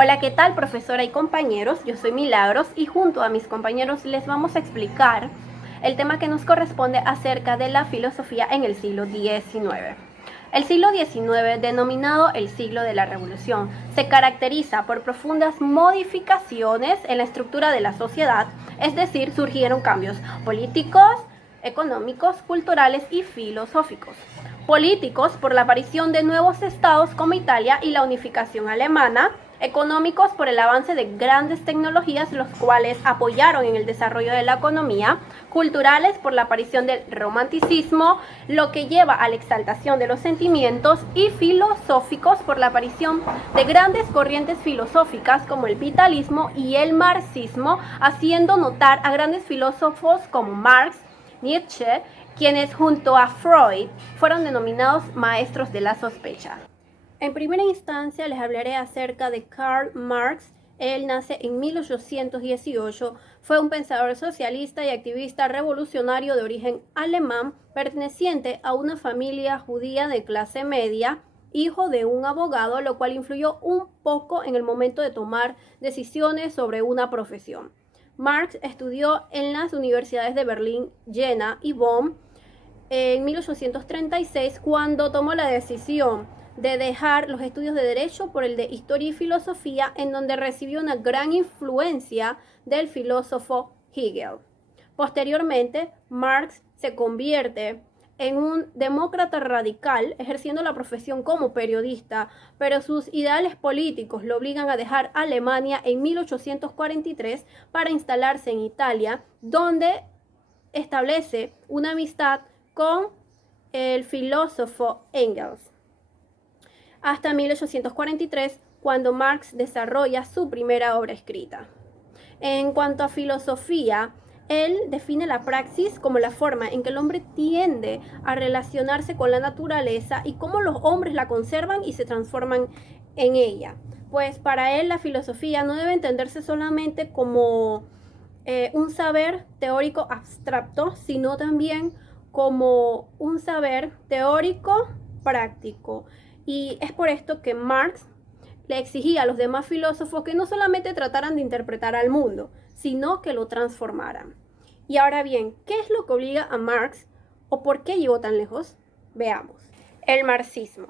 Hola, ¿qué tal, profesora y compañeros? Yo soy Milagros y junto a mis compañeros les vamos a explicar el tema que nos corresponde acerca de la filosofía en el siglo XIX. El siglo XIX, denominado el siglo de la Revolución, se caracteriza por profundas modificaciones en la estructura de la sociedad, es decir, surgieron cambios políticos, económicos, culturales y filosóficos. Políticos por la aparición de nuevos estados como Italia y la unificación alemana, económicos por el avance de grandes tecnologías, los cuales apoyaron en el desarrollo de la economía, culturales por la aparición del romanticismo, lo que lleva a la exaltación de los sentimientos, y filosóficos por la aparición de grandes corrientes filosóficas como el vitalismo y el marxismo, haciendo notar a grandes filósofos como Marx, Nietzsche, quienes junto a Freud fueron denominados maestros de la sospecha. En primera instancia les hablaré acerca de Karl Marx. Él nace en 1818, fue un pensador socialista y activista revolucionario de origen alemán, perteneciente a una familia judía de clase media, hijo de un abogado, lo cual influyó un poco en el momento de tomar decisiones sobre una profesión. Marx estudió en las universidades de Berlín, Jena y Bonn en 1836, cuando tomó la decisión de dejar los estudios de Derecho por el de Historia y Filosofía, en donde recibió una gran influencia del filósofo Hegel. Posteriormente, Marx se convierte en un demócrata radical, ejerciendo la profesión como periodista, pero sus ideales políticos lo obligan a dejar Alemania en 1843 para instalarse en Italia, donde establece una amistad con el filósofo Engels. Hasta 1843, cuando Marx desarrolla su primera obra escrita. En cuanto a filosofía, él define la praxis como la forma en que el hombre tiende a relacionarse con la naturaleza y cómo los hombres la conservan y se transforman en ella. Pues para él la filosofía no debe entenderse solamente como un saber teórico abstracto, sino también como un saber teórico práctico. Y es por esto que Marx le exigía a los demás filósofos que no solamente trataran de interpretar al mundo, sino que lo transformaran. Y ahora bien, ¿qué es lo que obliga a Marx o por qué llegó tan lejos? Veamos. El marxismo.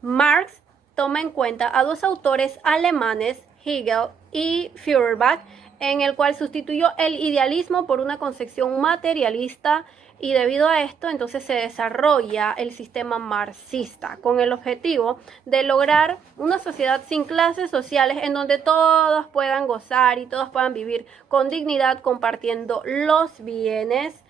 Marx toma en cuenta a dos autores alemanes, Hegel y Feuerbach, en el cual sustituyó el idealismo por una concepción materialista, y debido a esto entonces se desarrolla el sistema marxista con el objetivo de lograr una sociedad sin clases sociales en donde todos puedan gozar y todos puedan vivir con dignidad compartiendo los bienes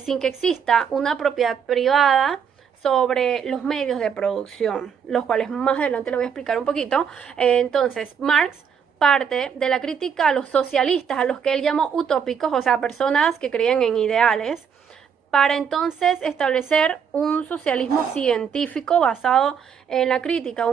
sin que exista una propiedad privada sobre los medios de producción, los cuales más adelante lo voy a explicar un poquito. Entonces, Marx parte de la crítica a los socialistas, a los que él llamó utópicos, o sea, personas que creían en ideales, para entonces establecer un socialismo científico basado en la crítica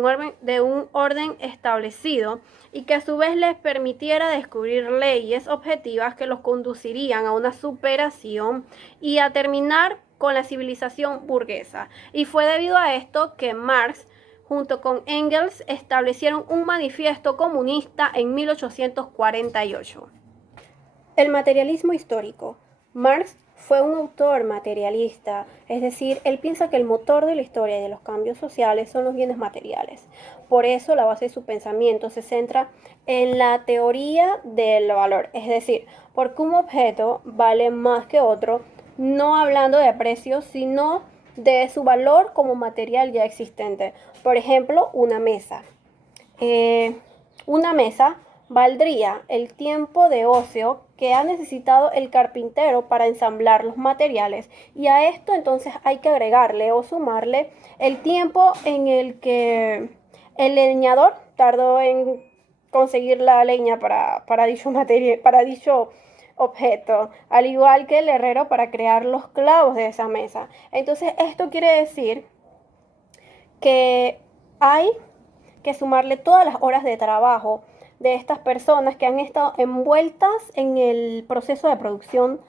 de un orden establecido, y que a su vez les permitiera descubrir leyes objetivas que los conducirían a una superación y a terminar con la civilización burguesa. Y fue debido a esto que Marx junto con Engels establecieron un manifiesto comunista en 1848. El materialismo histórico. Marx fue un autor materialista, es decir, él piensa que el motor de la historia y de los cambios sociales son los bienes materiales. Por eso la base de su pensamiento se centra en la teoría del valor, es decir, porque un objeto vale más que otro, no hablando de precios, sino de su valor como material ya existente. Por ejemplo, una mesa. Una mesa valdría el tiempo de ocio que ha necesitado el carpintero para ensamblar los materiales, y a esto entonces hay que agregarle o sumarle el tiempo en el que el leñador tardó en conseguir la leña para dicho material, para dicho objeto, al igual que el herrero para crear los clavos de esa mesa. Entonces esto quiere decir que hay que sumarle todas las horas de trabajo de estas personas que han estado envueltas en el proceso de producción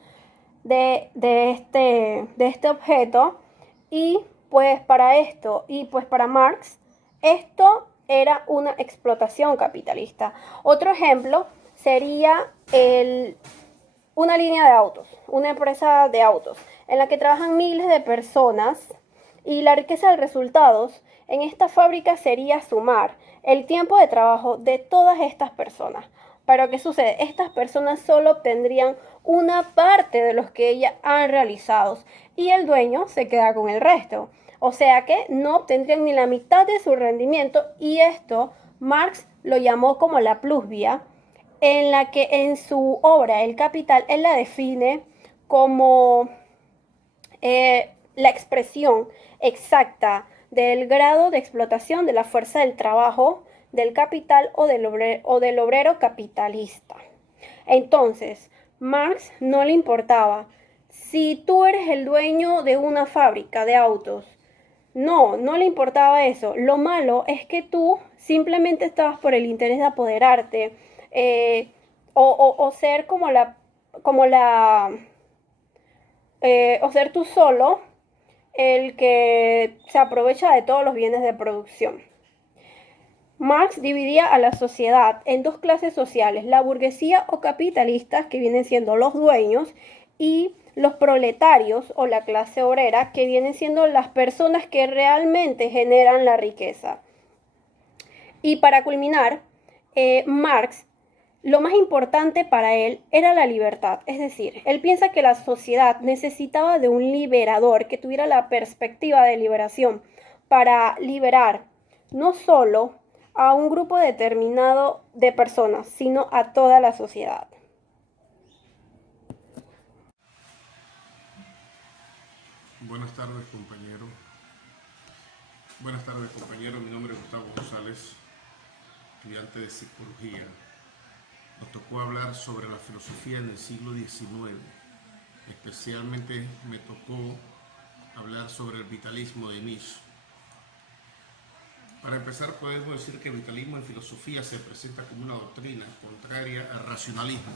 de este objeto. Y pues para esto, y pues para Marx, esto era una explotación capitalista. Otro ejemplo sería una línea de autos, una empresa de autos, en la que trabajan miles de personas y la riqueza de resultados en esta fábrica sería sumar el tiempo de trabajo de todas estas personas. Pero ¿qué sucede? Estas personas solo obtendrían una parte de los que ellas han realizado y el dueño se queda con el resto. O sea que no obtendrían ni la mitad de su rendimiento y esto Marx lo llamó como la plusvía, en la que en su obra El Capital él la define como la expresión exacta del grado de explotación de la fuerza del trabajo, del capital o del obrero capitalista. Entonces, Marx no le importaba si tú eres el dueño de una fábrica de autos. No le importaba eso. Lo malo es que tú simplemente estabas por el interés de apoderarte o ser o ser tú solo el que se aprovecha de todos los bienes de producción. Marx dividía a la sociedad en dos clases sociales, la burguesía o capitalistas, que vienen siendo los dueños, y los proletarios o la clase obrera, que vienen siendo las personas que realmente generan la riqueza. Y para culminar, Marx, lo más importante para él era la libertad, es decir, él piensa que la sociedad necesitaba de un liberador que tuviera la perspectiva de liberación para liberar no solo a un grupo determinado de personas, sino a toda la sociedad. Buenas tardes, compañero. Buenas tardes, compañero. Mi nombre es Gustavo González, estudiante de psicología. Nos tocó hablar sobre la filosofía en el siglo XIX. Especialmente me tocó hablar sobre el vitalismo de Nietzsche. Para empezar, podemos decir que el vitalismo en filosofía se presenta como una doctrina contraria al racionalismo.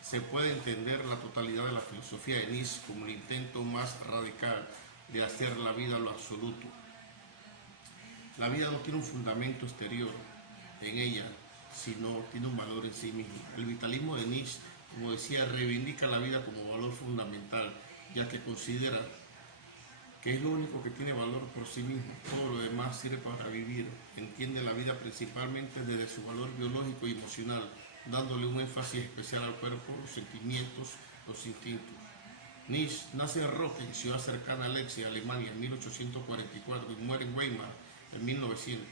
Se puede entender la totalidad de la filosofía de Nietzsche como el intento más radical de hacer la vida lo absoluto. La vida no tiene un fundamento exterior en ella, sino tiene un valor en sí mismo. El vitalismo de Nietzsche, como decía, reivindica la vida como valor fundamental, ya que considera que es lo único que tiene valor por sí mismo. Todo lo demás sirve para vivir. Entiende la vida principalmente desde su valor biológico y emocional, dándole un énfasis especial al cuerpo, los sentimientos, los instintos. Nietzsche nace en Rocken, ciudad cercana a Leipzig, Alemania, en 1844 y muere en Weimar en 1900.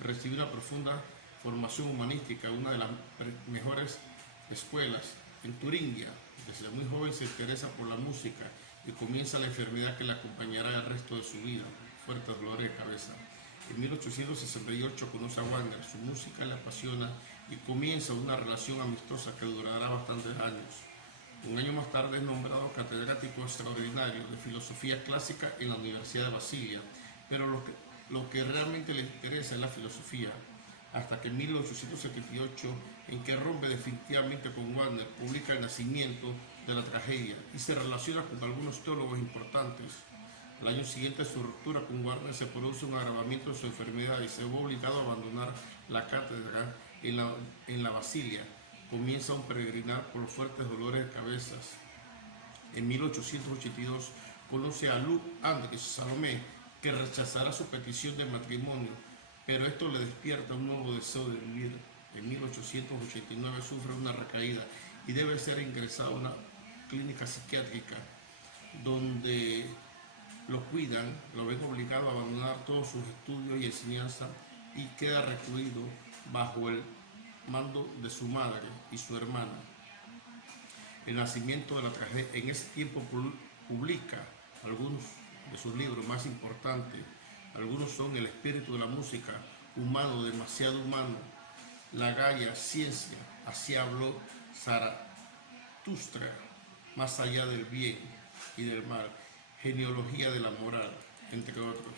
Recibió una profunda formación humanística, una de las mejores escuelas en Turingia. Desde muy joven se interesa por la música y comienza la enfermedad que le acompañará el resto de su vida, fuertes dolores de cabeza. En 1868 conoce a Wagner, su música le apasiona y comienza una relación amistosa que durará bastantes años. Un año más tarde es nombrado catedrático extraordinario de filosofía clásica en la Universidad de Basilea, pero lo que realmente le interesa es la filosofía, hasta que en 1878, en que rompe definitivamente con Wagner, publica El nacimiento de la tragedia y se relaciona con algunos teólogos importantes. El año siguiente a su ruptura con Wagner se produce un agravamiento de su enfermedad y se ve obligado a abandonar la cátedra en la Basilea. Comienza un peregrinar por los fuertes dolores de cabezas. En 1882 conoce a Luc Andrés Salomé, que rechazará su petición de matrimonio, pero esto le despierta un nuevo deseo de vivir. En 1889 sufre una recaída y debe ser ingresado a una clínica psiquiátrica donde lo cuidan, lo ven obligado a abandonar todos sus estudios y enseñanza y queda recluido bajo el mando de su madre y su hermana. El nacimiento de la tragedia. En ese tiempo publica algunos de sus libros más importantes. Algunos son El espíritu de la música, Humano, demasiado humano, La Gaia, Ciencia, Así habló Zaratustra, Más allá del bien y del mal, Genealogía de la moral, entre otros.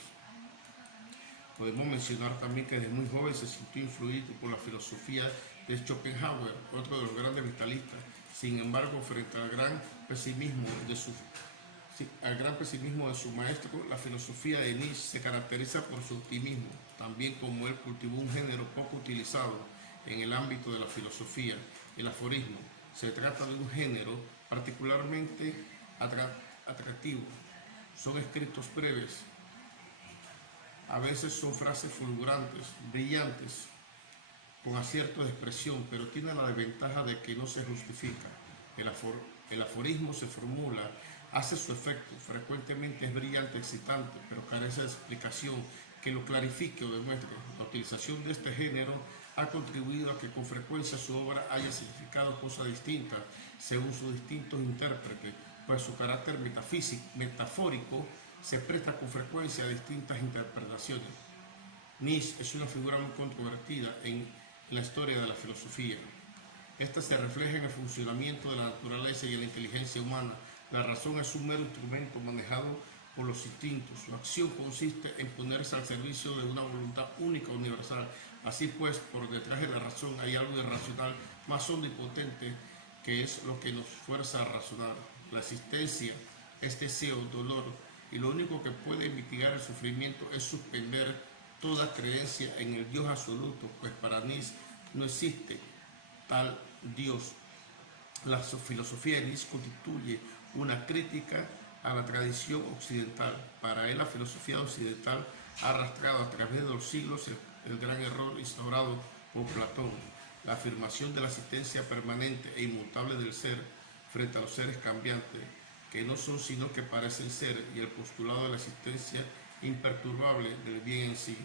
Podemos mencionar también que desde muy joven se sintió influido por la filosofía de Schopenhauer, otro de los grandes vitalistas. Sin embargo, frente al gran pesimismo de su maestro, la filosofía de Nietzsche se caracteriza por su optimismo. también como él cultivó un género poco utilizado en el ámbito de la filosofía, el aforismo. Se trata de un género particularmente atractivo. Son escritos breves, a veces son frases fulgurantes, brillantes, con acierto de expresión, pero tiene la desventaja de que no se justifica. El aforismo se formula, hace su efecto, frecuentemente es brillante, excitante, pero carece de explicación que lo clarifique o demuestre. La utilización de este género ha contribuido a que con frecuencia su obra haya significado cosas distintas según sus distintos intérpretes, pues su carácter metafórico se presta con frecuencia a distintas interpretaciones. Nietzsche es una figura muy controvertida en la historia de la filosofía. Esta se refleja en el funcionamiento de la naturaleza y en la inteligencia humana. La razón es un mero instrumento manejado por los instintos. Su acción consiste en ponerse al servicio de una voluntad única universal. Así pues, por detrás de la razón hay algo irracional, más hondo y potente, que es lo que nos fuerza a razonar. La existencia es deseo, dolor, y lo único que puede mitigar el sufrimiento es suspender toda creencia en el Dios absoluto, pues para Nietzsche no existe tal Dios. La filosofía de Nietzsche constituye una crítica a la tradición occidental. Para él, la filosofía occidental ha arrastrado a través de los siglos el gran error instaurado por Platón, la afirmación de la existencia permanente e inmutable del ser frente a los seres cambiantes, que no son sino que parecen ser, y el postulado de la existencia imperturbable del bien en sí.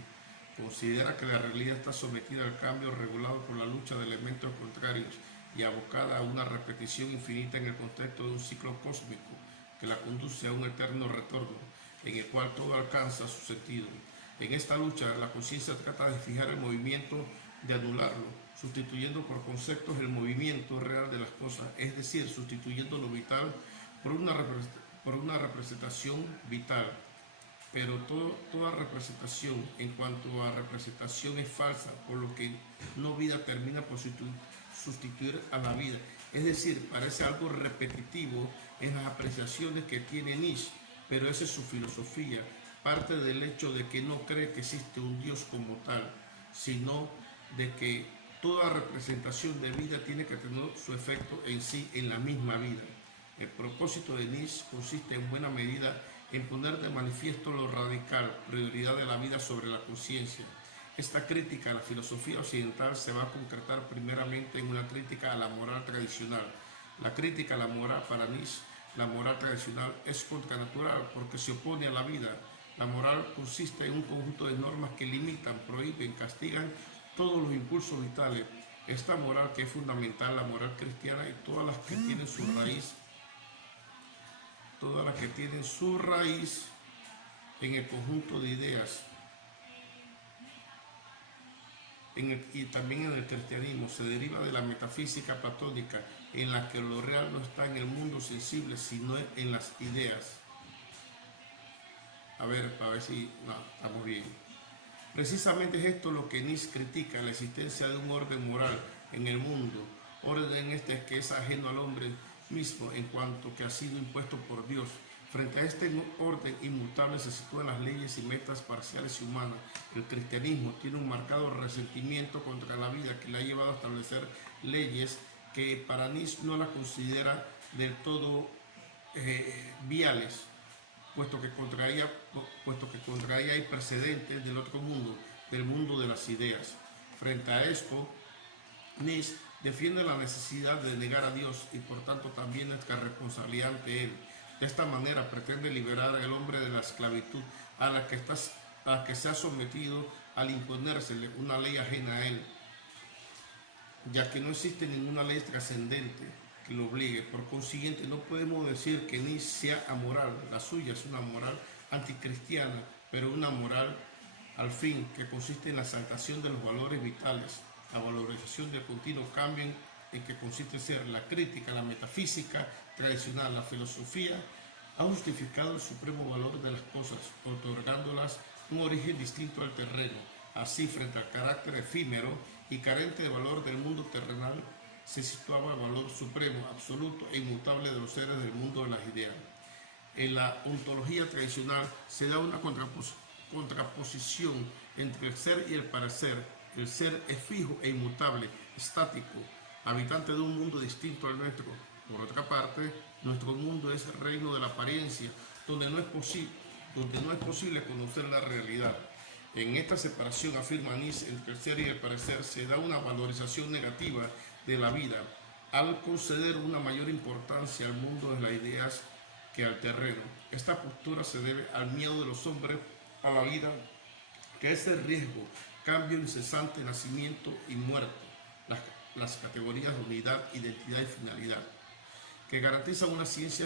Considera que la realidad está sometida al cambio regulado por la lucha de elementos contrarios y abocada a una repetición infinita en el contexto de un ciclo cósmico que la conduce a un eterno retorno, en el cual todo alcanza su sentido. En esta lucha, la conciencia trata de fijar el movimiento, de anularlo, sustituyendo por conceptos el movimiento real de las cosas, es decir, sustituyendo lo vital por una representación vital. Pero toda representación en cuanto a representación es falsa, por lo que no vida termina por sustituir a la vida. Es decir, parece algo repetitivo en las apreciaciones que tiene Nietzsche, pero esa es su filosofía. Parte del hecho de que no cree que existe un Dios como tal, sino de que toda representación de vida tiene que tener su efecto en sí, en la misma vida. El propósito de Nietzsche consiste en buena medida en poner de manifiesto lo radical, prioridad de la vida sobre la conciencia. Esta crítica a la filosofía occidental se va a concretar primeramente en una crítica a la moral tradicional. La crítica a la moral para Nietzsche, la moral tradicional es contranatural porque se opone a la vida. La moral consiste en un conjunto de normas que limitan, prohíben, castigan todos los impulsos vitales. Esta moral, que es fundamental, la moral cristiana, y todas las que tienen su raíz en el conjunto de ideas y también en el cristianismo, se deriva de la metafísica platónica, en la que lo real no está en el mundo sensible, sino en las ideas. A ver si estamos bien. Precisamente es esto lo que Nietzsche critica, la existencia de un orden moral en el mundo, orden este que es ajeno al hombre mismo en cuanto que ha sido impuesto por Dios. Frente a este orden inmutable se sitúan las leyes y metas parciales y humanas. El cristianismo tiene un marcado resentimiento contra la vida que le ha llevado a establecer leyes que para Nietzsche no las considera del todo viales, puesto que contra ella hay precedentes del otro mundo, del mundo de las ideas. Frente a esto, Nietzsche defiende la necesidad de negar a Dios y por tanto también nuestra responsabilidad ante Él. De esta manera pretende liberar al hombre de la esclavitud a la que se ha sometido al imponérsele una ley ajena a él, ya que no existe ninguna ley trascendente que lo obligue. Por consiguiente, no podemos decir que Nietzsche sea amoral. La suya es una moral anticristiana, pero una moral al fin que consiste en la exaltación de los valores vitales, la valorización del continuo cambio en que consiste ser la crítica, la metafísica tradicional. La filosofía ha justificado el supremo valor de las cosas, otorgándolas un origen distinto al terreno. Así, frente al carácter efímero y carente de valor del mundo terrenal, se situaba el valor supremo, absoluto e inmutable de los seres del mundo de las ideas. En la ontología tradicional se da una contraposición entre el ser y el parecer. El ser es fijo e inmutable, estático, habitante de un mundo distinto al nuestro. Por otra parte, nuestro mundo es el reino de la apariencia, donde no es posible conocer la realidad. En esta separación, afirma Nietzsche, entre el ser y el parecer, se da una valorización negativa de la vida, al conceder una mayor importancia al mundo de las ideas que al terreno. Esta postura se debe al miedo de los hombres a la vida, que es el riesgo, cambio incesante, nacimiento y muerte, las categorías de unidad, identidad y finalidad, que garantizan una ciencia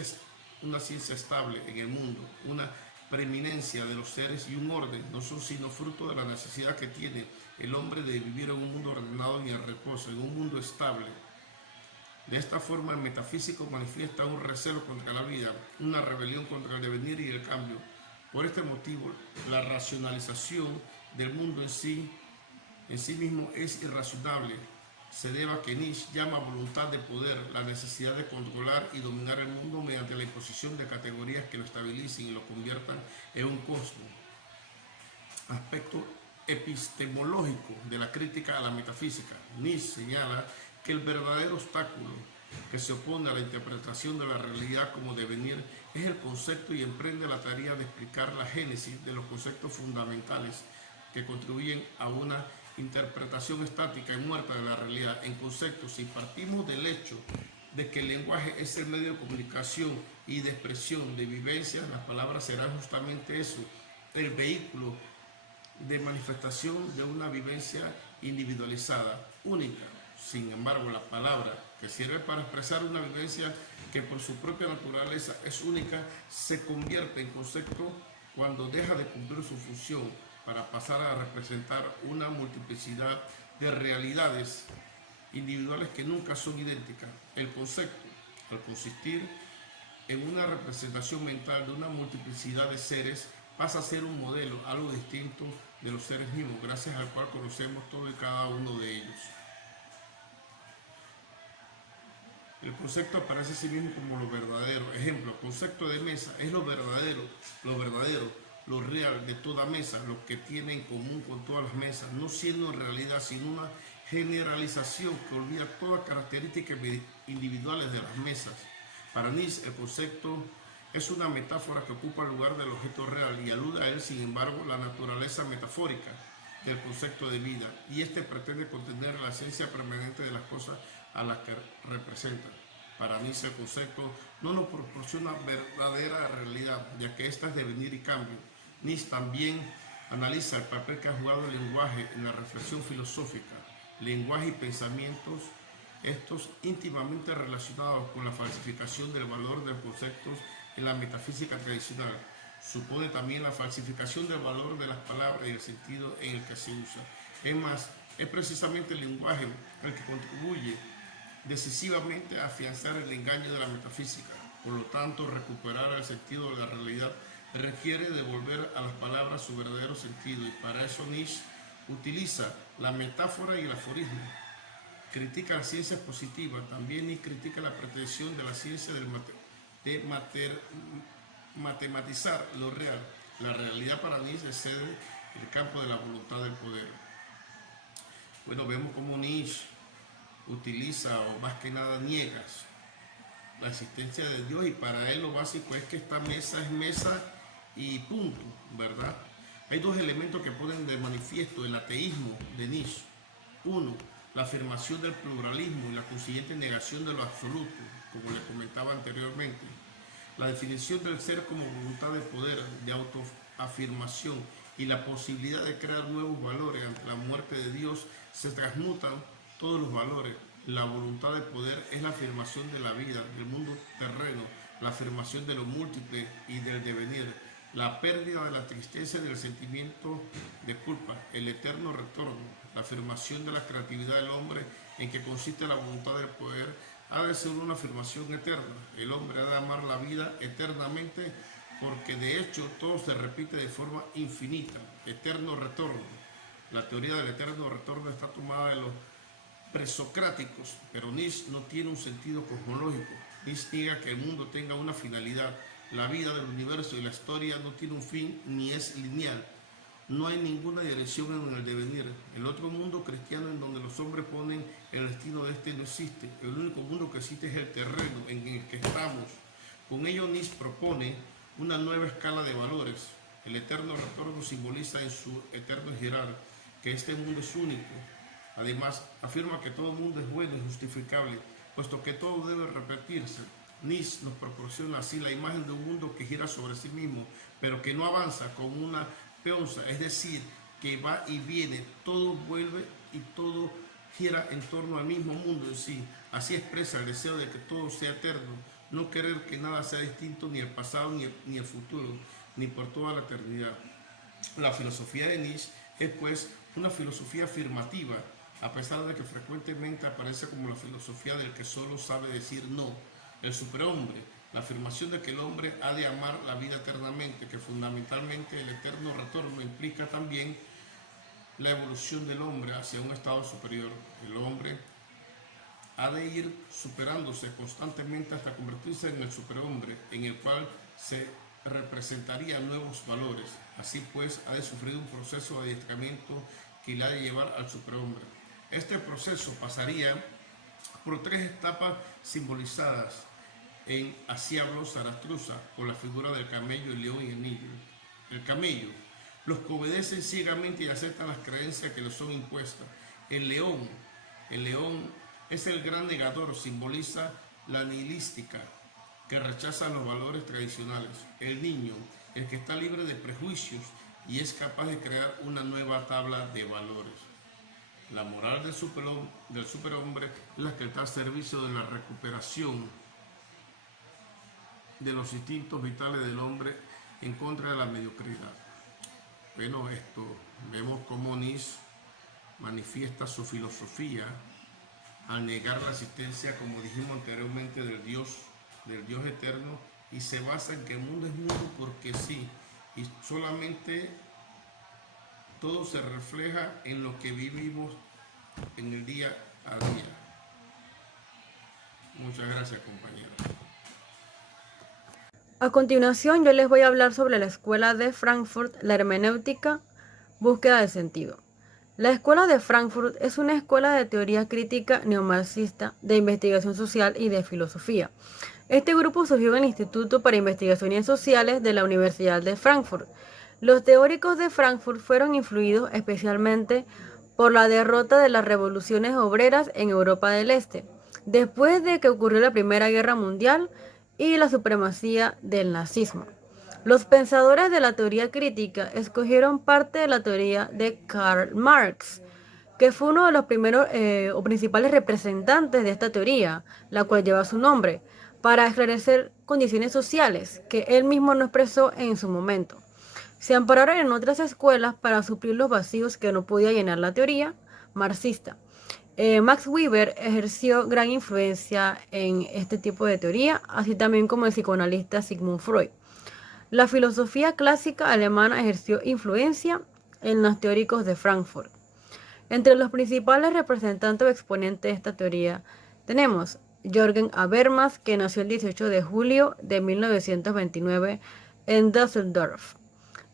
estable en el mundo, una preeminencia de los seres y un orden, no son sino fruto de la necesidad que tiene el hombre de vivir en un mundo ordenado y en reposo, en un mundo estable. De esta forma, el metafísico manifiesta un recelo contra la vida, una rebelión contra el devenir y el cambio. Por este motivo, la racionalización del mundo en sí mismo es irracionable. Se debe a que Nietzsche llama voluntad de poder la necesidad de controlar y dominar el mundo mediante la imposición de categorías que lo estabilicen y lo conviertan en un cosmos. Aspecto epistemológico de la crítica a la metafísica. Nietzsche señala que el verdadero obstáculo que se opone a la interpretación de la realidad como devenir es el concepto y emprende la tarea de explicar la génesis de los conceptos fundamentales que contribuyen a una interpretación estática y muerta de la realidad en conceptos. Si partimos del hecho de que el lenguaje es el medio de comunicación y de expresión de vivencias, las palabras serán justamente eso, el vehículo de manifestación de una vivencia individualizada, única. Sin embargo, la palabra que sirve para expresar una vivencia que por su propia naturaleza es única, se convierte en concepto cuando deja de cumplir su función para pasar a representar una multiplicidad de realidades individuales que nunca son idénticas. El concepto, al consistir en una representación mental de una multiplicidad de seres, pasa a ser un modelo, algo distinto de los seres mismos, gracias al cual conocemos todo y cada uno de ellos. El concepto aparece a sí mismo como lo verdadero. Ejemplo, concepto de mesa es lo verdadero, lo real de toda mesa, lo que tiene en común con todas las mesas, no siendo en realidad sino una generalización que olvida todas características individuales de las mesas. Para Nietzsche, el concepto es una metáfora que ocupa el lugar del objeto real y alude a él, sin embargo, la naturaleza metafórica del concepto de vida, y este pretende contener la esencia permanente de las cosas a las que representa. Para Nietzsche, el concepto no nos proporciona verdadera realidad, ya que ésta es devenir y cambio. Nietzsche también analiza el papel que ha jugado el lenguaje en la reflexión filosófica. Lenguaje y pensamientos, estos íntimamente relacionados con la falsificación del valor de los conceptos en la metafísica tradicional. Supone también la falsificación del valor de las palabras y el sentido en el que se usa. Es más, es precisamente el lenguaje el que contribuye decisivamente a afianzar el engaño de la metafísica. Por lo tanto, recuperar el sentido de la realidad requiere devolver a las palabras su verdadero sentido, y para eso Nietzsche utiliza la metáfora y el aforismo. Critica la ciencia positiva, también y critica la pretensión de la ciencia de matematizar lo real. La realidad para Nietzsche excede el campo de la voluntad del poder. Bueno, vemos cómo Nietzsche utiliza, o más que nada niega, la existencia de Dios, y para él lo básico es que esta mesa es mesa y punto, ¿verdad? Hay dos elementos que ponen de manifiesto el ateísmo de Nietzsche. Uno, la afirmación del pluralismo y la consiguiente negación de lo absoluto, como le comentaba anteriormente. La definición del ser como voluntad de poder, de autoafirmación y la posibilidad de crear nuevos valores ante la muerte de Dios, se transmutan todos los valores. La voluntad de poder es la afirmación de la vida, del mundo terreno, la afirmación de lo múltiple y del devenir, la pérdida de la tristeza y del sentimiento de culpa, el eterno retorno, la afirmación de la creatividad del hombre, en que consiste la voluntad del poder, ha de ser una afirmación eterna. El hombre ha de amar la vida eternamente, porque de hecho todo se repite de forma infinita. Eterno retorno. La teoría del eterno retorno está tomada de los presocráticos, pero Nietzsche no tiene un sentido cosmológico. Nietzsche niega que el mundo tenga una finalidad. La vida del universo y la historia no tiene un fin ni es lineal. no hay ninguna dirección en el devenir. El otro mundo cristiano en donde los hombres ponen el destino de este no existe. El único mundo que existe es el terreno en el que estamos. Con ello Nietzsche propone una nueva escala de valores. El eterno retorno simboliza en su eterno girar que este mundo es único. Además, afirma que todo mundo es bueno y justificable, puesto que todo debe repetirse. Nietzsche nos proporciona así la imagen de un mundo que gira sobre sí mismo, pero que no avanza con una peonza, es decir, que va y viene, todo vuelve y todo gira en torno al mismo mundo en sí. Así expresa el deseo de que todo sea eterno, no querer que nada sea distinto, ni el pasado ni el futuro, ni por toda la eternidad. La filosofía de Nietzsche es pues una filosofía afirmativa, a pesar de que frecuentemente aparece como la filosofía del que solo sabe decir no. El superhombre, la afirmación de que el hombre ha de amar la vida eternamente, que fundamentalmente el eterno retorno implica también la evolución del hombre hacia un estado superior. El hombre ha de ir superándose constantemente hasta convertirse en el superhombre, en el cual se representarían nuevos valores. Así pues, ha de sufrir un proceso de adiestramiento que le ha de llevar al superhombre. Este proceso pasaría por tres etapas simbolizadas en Así habló Zaratustra, por la figura del camello, el león y el niño. El camello, los que obedecen ciegamente y aceptan las creencias que les son impuestas. El león es el gran negador, simboliza la nihilística, que rechaza los valores tradicionales. El niño, el que está libre de prejuicios y es capaz de crear una nueva tabla de valores. La moral del superhombre es la que está al servicio de la recuperación de los instintos vitales del hombre en contra de la mediocridad. Bueno, vemos cómo Nietzsche manifiesta su filosofía al negar la existencia, como dijimos anteriormente, del Dios eterno, y se basa en que el mundo es mundo porque sí, y solamente todo se refleja en lo que vivimos en el día a día. Muchas gracias, compañeros. A continuación, yo les voy a hablar sobre la Escuela de Frankfurt, la hermenéutica, búsqueda de sentido. La Escuela de Frankfurt es una escuela de teoría crítica neomarxista, de investigación social y de filosofía. Este grupo surgió en el Instituto para Investigaciones Sociales de la Universidad de Frankfurt. Los teóricos de Frankfurt fueron influidos especialmente por la derrota de las revoluciones obreras en Europa del Este, después de que ocurrió la Primera Guerra Mundial y la supremacía del nazismo. Los pensadores de la teoría crítica escogieron parte de la teoría de Karl Marx, que fue uno de los primeros o principales representantes de esta teoría, la cual lleva su nombre, para esclarecer condiciones sociales que él mismo no expresó en su momento. Se ampararon en otras escuelas para suplir los vacíos que no podía llenar la teoría marxista. Max Weber ejerció gran influencia en este tipo de teoría, así también como el psicoanalista Sigmund Freud. La filosofía clásica alemana ejerció influencia en los teóricos de Frankfurt. Entre los principales representantes o exponentes de esta teoría tenemos Jürgen Habermas, que nació el 18 de julio de 1929 en Düsseldorf.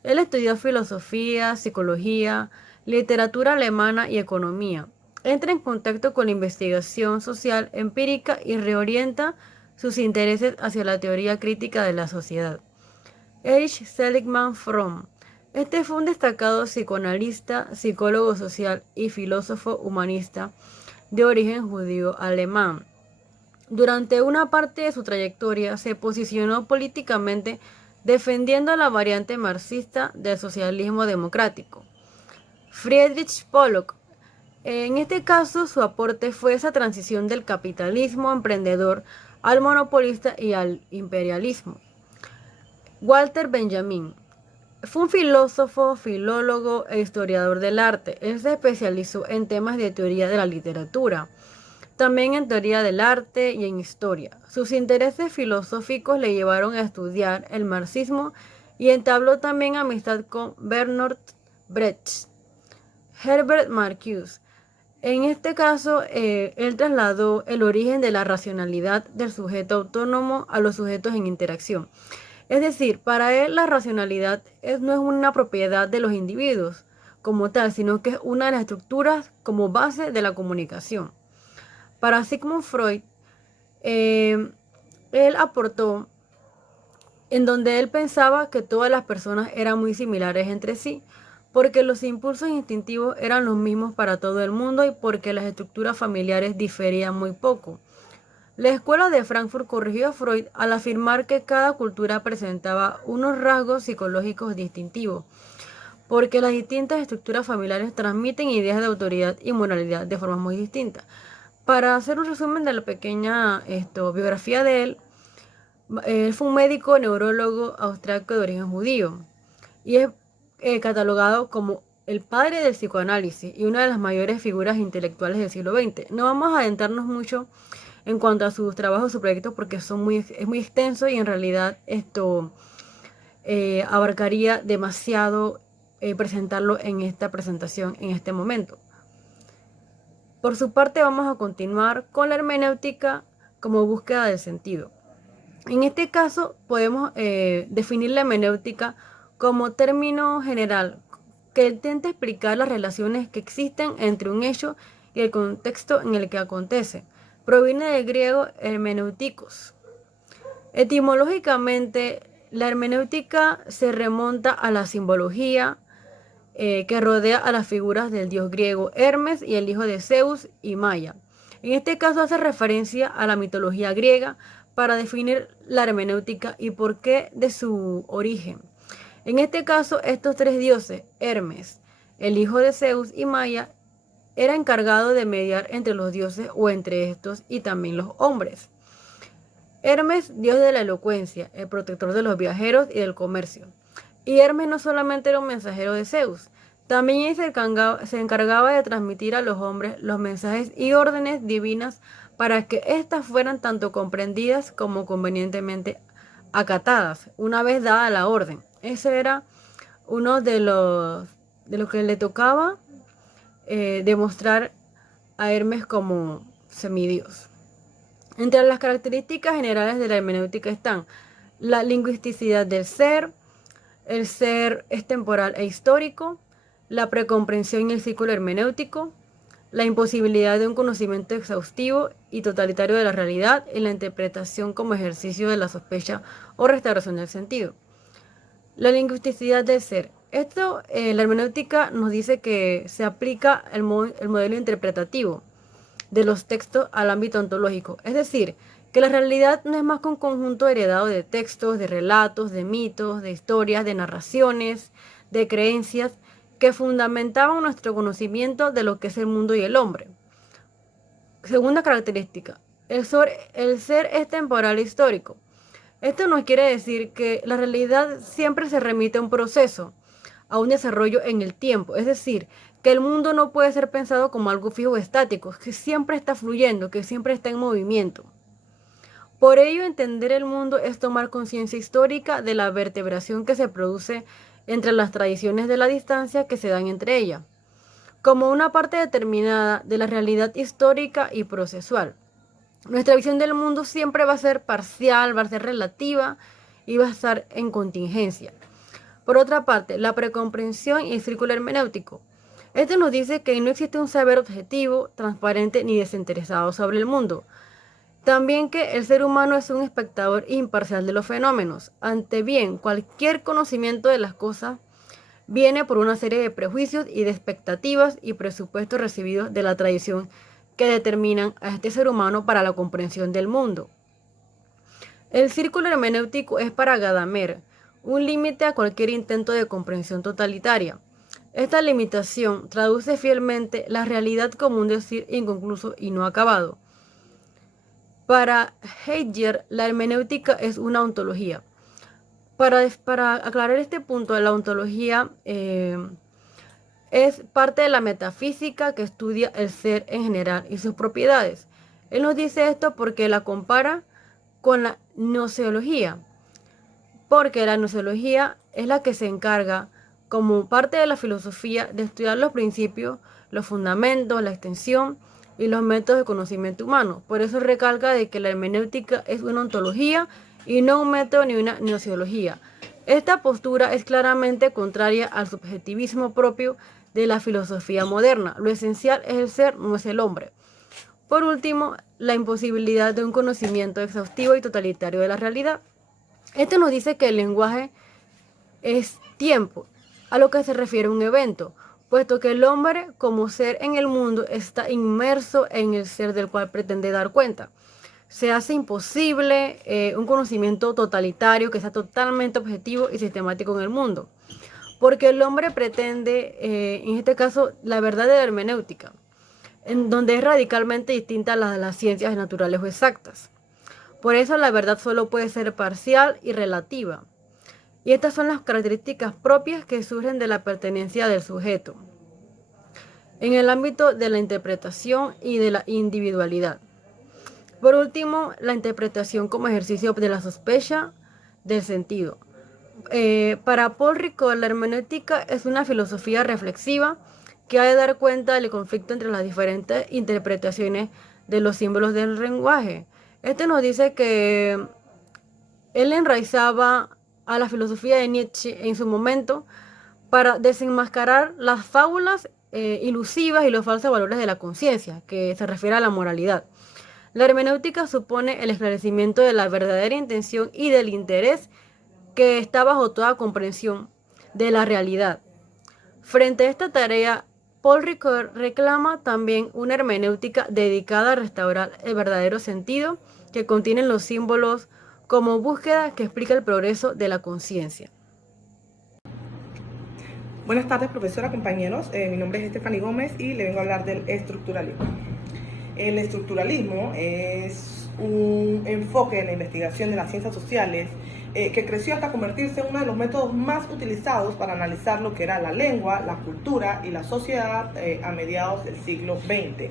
Él estudió filosofía, psicología, literatura alemana y economía. Entra en contacto con la investigación social empírica y reorienta sus intereses hacia la teoría crítica de la sociedad. Erich Seligman Fromm. Este fue un destacado psicoanalista, psicólogo social y filósofo humanista de origen judío alemán. Durante una parte de su trayectoria se posicionó políticamente defendiendo la variante marxista del socialismo democrático. Friedrich Pollock. En este caso, su aporte fue esa transición del capitalismo emprendedor al monopolista y al imperialismo. Walter Benjamin. Fue un filósofo, filólogo e historiador del arte. Él se especializó en temas de teoría de la literatura, también en teoría del arte y en historia. Sus intereses filosóficos le llevaron a estudiar el marxismo y entabló también amistad con Bertolt Brecht. Herbert Marcuse. En este caso, él trasladó el origen de la racionalidad del sujeto autónomo a los sujetos en interacción. Es decir, para él la racionalidad no es una propiedad de los individuos como tal, sino que es una de las estructuras como base de la comunicación. Para Sigmund Freud, él aportó en donde él pensaba que todas las personas eran muy similares entre sí, porque los impulsos instintivos eran los mismos para todo el mundo y porque las estructuras familiares diferían muy poco. La escuela de Frankfurt corrigió a Freud al afirmar que cada cultura presentaba unos rasgos psicológicos distintivos, porque las distintas estructuras familiares transmiten ideas de autoridad y moralidad de formas muy distintas. Para hacer un resumen de la pequeña biografía de él, él fue un médico neurólogo austriaco de origen judío y es catalogado como el padre del psicoanálisis y una de las mayores figuras intelectuales del siglo XX. No vamos a adentrarnos mucho en cuanto a sus trabajos, sus proyectos, porque es muy extenso y en realidad esto abarcaría demasiado presentarlo en esta presentación en este momento. Por su parte, vamos a continuar con la hermenéutica como búsqueda del sentido. En este caso, podemos definir la hermenéutica como término general que intenta explicar las relaciones que existen entre un hecho y el contexto en el que acontece. Proviene del griego hermeneutikos. Etimológicamente, la hermenéutica se remonta a la simbología que rodea a las figuras del dios griego Hermes y el hijo de Zeus y Maya. En este caso hace referencia a la mitología griega para definir la hermenéutica y por qué de su origen. En este caso, estos tres dioses, Hermes, el hijo de Zeus y Maya, era encargado de mediar entre los dioses o entre estos y también los hombres. Hermes, dios de la elocuencia, el protector de los viajeros y del comercio. Y Hermes no solamente era un mensajero de Zeus, también se encargaba de transmitir a los hombres los mensajes y órdenes divinas para que éstas fueran tanto comprendidas como convenientemente acatadas, una vez dada la orden. Ese era uno de lo que le tocaba demostrar a Hermes como semidios. Entre las características generales de la hermenéutica están la lingüisticidad del ser, el ser es temporal e histórico, la precomprensión y el círculo hermenéutico, la imposibilidad de un conocimiento exhaustivo y totalitario de la realidad y la interpretación como ejercicio de la sospecha o restauración del sentido. La lingüisticidad del ser. La hermenéutica nos dice que se aplica el modelo interpretativo de los textos al ámbito ontológico, es decir, que la realidad no es más que un conjunto heredado de textos, de relatos, de mitos, de historias, de narraciones, de creencias que fundamentaban nuestro conocimiento de lo que es el mundo y el hombre. Segunda característica, el ser es temporal e histórico. Esto nos quiere decir que la realidad siempre se remite a un proceso, a un desarrollo en el tiempo, es decir, que el mundo no puede ser pensado como algo fijo o estático, que siempre está fluyendo, que siempre está en movimiento. Por ello, entender el mundo es tomar conciencia histórica de la vertebración que se produce entre las tradiciones de la distancia que se dan entre ellas, como una parte determinada de la realidad histórica y procesual. Nuestra visión del mundo siempre va a ser parcial, va a ser relativa y va a estar en contingencia. Por otra parte, la precomprensión y el círculo hermenéutico. Esto nos dice que no existe un saber objetivo, transparente ni desinteresado sobre el mundo. También que el ser humano es un espectador imparcial de los fenómenos. Ante bien, cualquier conocimiento de las cosas viene por una serie de prejuicios y de expectativas y presupuestos recibidos de la tradición que determinan a este ser humano para la comprensión del mundo. El círculo hermenéutico es para Gadamer un límite a cualquier intento de comprensión totalitaria. Esta limitación traduce fielmente la realidad como un decir inconcluso y no acabado. Para Heidegger, la hermenéutica es una ontología. Para aclarar este punto, la ontología es parte de la metafísica que estudia el ser en general y sus propiedades. Él nos dice esto porque la compara con la gnoseología, porque la gnoseología es la que se encarga, como parte de la filosofía, de estudiar los principios, los fundamentos, la extensión y los métodos de conocimiento humano. Por eso recalca de que la hermenéutica es una ontología y no un método ni una gnoseología. Esta postura es claramente contraria al subjetivismo propio de la filosofía moderna. Lo esencial es el ser, no es el hombre. Por último, la imposibilidad de un conocimiento exhaustivo y totalitario de la realidad. Este nos dice que el lenguaje es tiempo, a lo que se refiere un evento, puesto que el hombre como ser en el mundo está inmerso en el ser del cual pretende dar cuenta. Se hace imposible un conocimiento totalitario que sea totalmente objetivo y sistemático en el mundo, porque el hombre pretende, en este caso, la verdad de la hermenéutica, en donde es radicalmente distinta a la de las ciencias naturales o exactas. Por eso la verdad solo puede ser parcial y relativa. Y estas son las características propias que surgen de la pertenencia del sujeto en el ámbito de la interpretación y de la individualidad. Por último, la interpretación como ejercicio de la sospecha del sentido. Para Paul Ricoeur, la hermenéutica es una filosofía reflexiva que ha de dar cuenta del conflicto entre las diferentes interpretaciones de los símbolos del lenguaje. Este nos dice que él enraizaba a la filosofía de Nietzsche en su momento para desenmascarar las fábulas ilusivas y los falsos valores de la conciencia, que se refiere a la moralidad. La hermenéutica supone el esclarecimiento de la verdadera intención y del interés que está bajo toda comprensión de la realidad. Frente a esta tarea, Paul Ricoeur reclama también una hermenéutica dedicada a restaurar el verdadero sentido que contienen los símbolos como búsqueda que explica el progreso de la conciencia. Buenas tardes, profesora, compañeros. Mi nombre es Stephanie Gómez y le vengo a hablar del estructuralismo. El estructuralismo es un enfoque en la investigación de las ciencias sociales que creció hasta convertirse en uno de los métodos más utilizados para analizar lo que era la lengua, la cultura y la sociedad a mediados del siglo XX.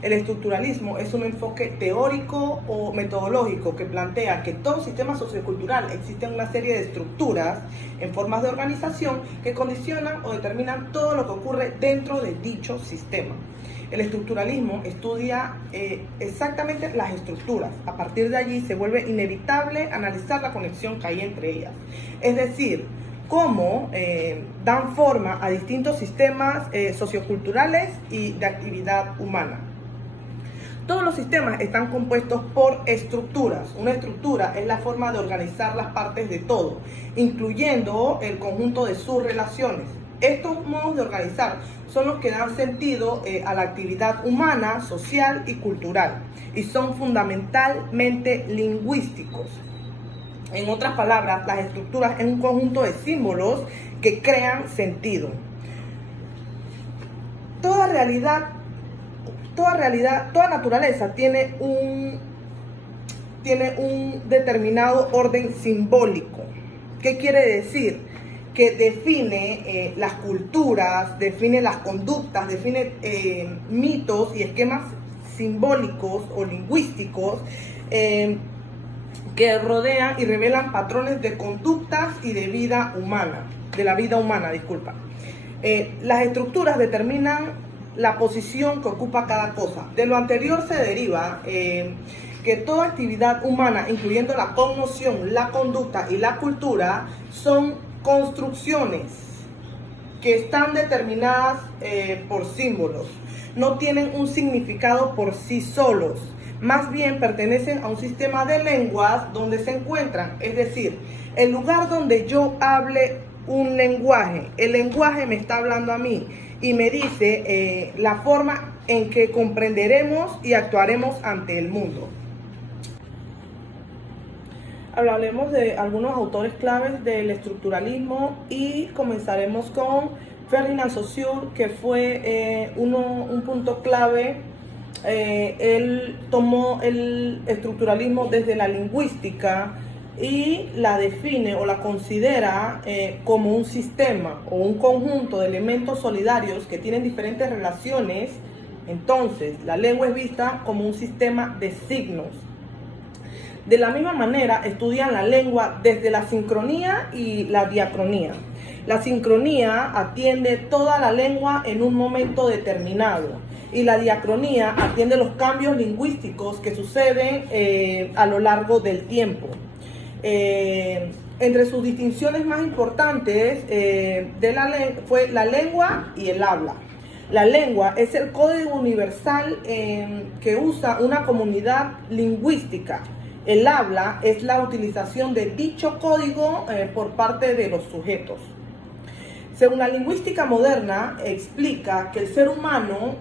El estructuralismo es un enfoque teórico o metodológico que plantea que en todo sistema sociocultural existen una serie de estructuras en formas de organización que condicionan o determinan todo lo que ocurre dentro de dicho sistema. El estructuralismo estudia exactamente las estructuras. A partir de allí se vuelve inevitable analizar la conexión que hay entre ellas. Es decir, cómo dan forma a distintos sistemas socioculturales y de actividad humana. Todos los sistemas están compuestos por estructuras. Una estructura es la forma de organizar las partes de todo, incluyendo el conjunto de sus relaciones. Estos modos de organizar son los que dan sentido a la actividad humana, social y cultural, y son fundamentalmente lingüísticos. En otras palabras, las estructuras es un conjunto de símbolos que crean sentido. Toda naturaleza tiene un determinado orden simbólico. ¿Qué quiere decir? Que define las culturas, define las conductas, define mitos y esquemas simbólicos o lingüísticos que rodean y revelan patrones de conductas y de la vida humana. Las estructuras determinan la posición que ocupa cada cosa. De lo anterior se deriva que toda actividad humana, incluyendo la cognición, la conducta y la cultura, son construcciones que están determinadas por símbolos. No tienen un significado por sí solos. Más bien pertenecen a un sistema de lenguas donde se encuentran. Es decir, el lugar donde yo hable un lenguaje, el lenguaje me está hablando a mí y me dice la forma en que comprenderemos y actuaremos ante el mundo. Hablaremos de algunos autores claves del estructuralismo y comenzaremos con Ferdinand Saussure, que fue un punto clave. Él tomó el estructuralismo desde la lingüística y la define o la considera como un sistema o un conjunto de elementos solidarios que tienen diferentes relaciones. Entonces, la lengua es vista como un sistema de signos. De la misma manera, estudian la lengua desde la sincronía y la diacronía. La sincronía atiende toda la lengua en un momento determinado y la diacronía atiende los cambios lingüísticos que suceden a lo largo del tiempo. Entre sus distinciones más importantes fue la lengua y el habla. La lengua es el código universal que usa una comunidad lingüística. El habla es la utilización de dicho código por parte de los sujetos. Según la lingüística moderna, explica que el ser humano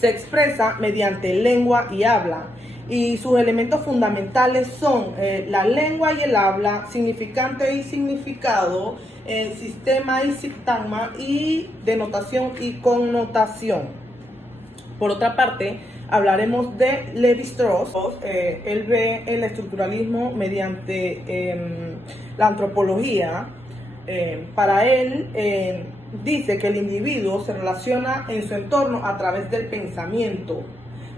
se expresa mediante lengua y habla, y sus elementos fundamentales son la lengua y el habla, significante y significado, sistema y sintagma, y denotación y connotación. Por otra parte, hablaremos de Lévi-Strauss. Él ve el estructuralismo mediante la antropología. Para él, dice que el individuo se relaciona en su entorno a través del pensamiento,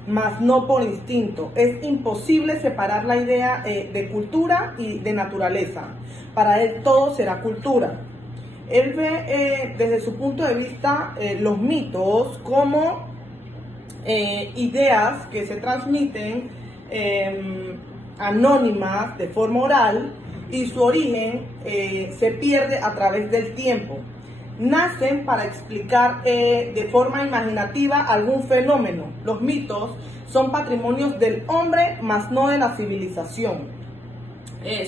mas no por instinto. Es imposible separar la idea de cultura y de naturaleza. Para él todo será cultura. Él ve desde su punto de vista los mitos como ideas que se transmiten anónimas de forma oral, y su origen se pierde a través del tiempo. Nacen para explicar de forma imaginativa algún fenómeno. Los mitos son patrimonios del hombre, mas no de la civilización.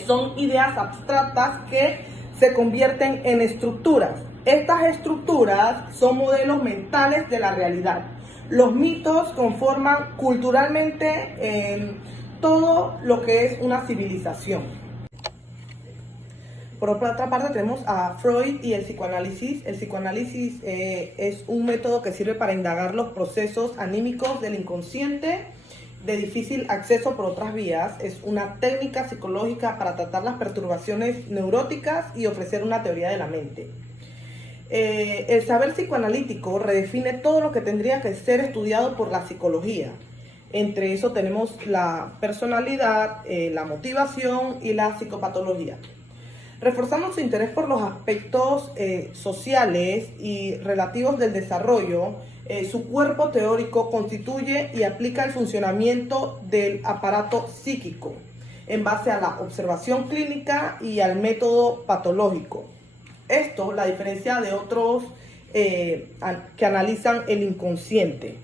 Son ideas abstractas que se convierten en estructuras. Estas estructuras son modelos mentales de la realidad. Los mitos conforman culturalmente todo lo que es una civilización. Por otra parte, tenemos a Freud y el psicoanálisis. El psicoanálisis es un método que sirve para indagar los procesos anímicos del inconsciente de difícil acceso por otras vías. Es una técnica psicológica para tratar las perturbaciones neuróticas y ofrecer una teoría de la mente. El saber psicoanalítico redefine todo lo que tendría que ser estudiado por la psicología. Entre eso tenemos la personalidad, la motivación y la psicopatología. Reforzando su interés por los aspectos sociales y relativos del desarrollo, su cuerpo teórico constituye y aplica el funcionamiento del aparato psíquico en base a la observación clínica y al método patológico. Esto la diferencia de otros que analizan el inconsciente.